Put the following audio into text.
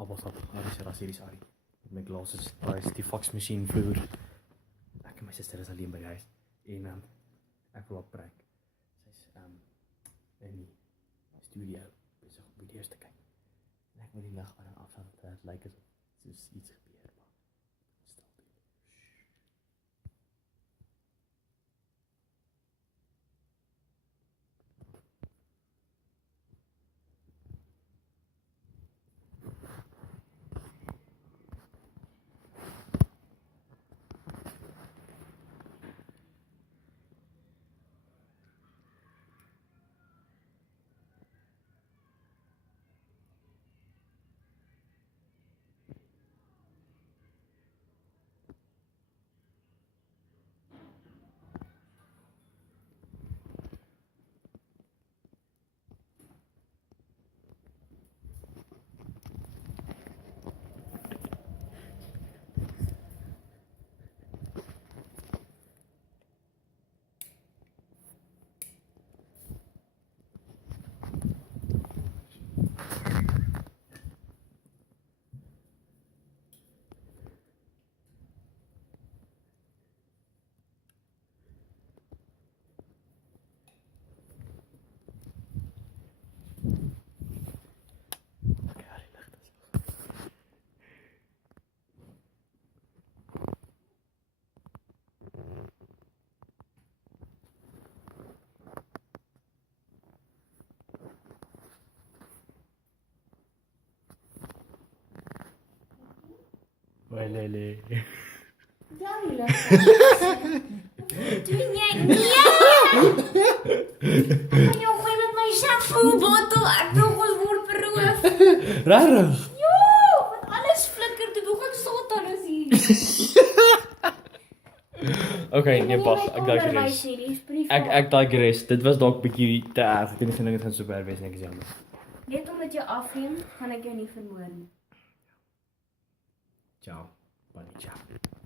appelsap, Arie, sorry. Met my glasses, daar is die faksmasjien vloer. Ek en my suster is alleen by die huis. En ek wil op prank. Sy's in die studio besig om video's te kyk. En ek wil die lig aan afsal dat dit lyk asof soos iets gebeur, maar stil doen. Hoi Lily. Ja, Lila. Doen jy? Nee! Ek gaan jou gooi met my shampoo bottel. Ek dink ons word beroof. Rarig. Ja, want alles flikker toe. Hoe gaan sot alles hier? Okay, nee pas, ek digress. Ek digress. Dit was dalk bietjie te erg. Ek dink dit gaan so ver wees en ek is jammer. Net omdat jy afneem, gaan ek jou nie vermoor nie. Ciao. Bunny ciao.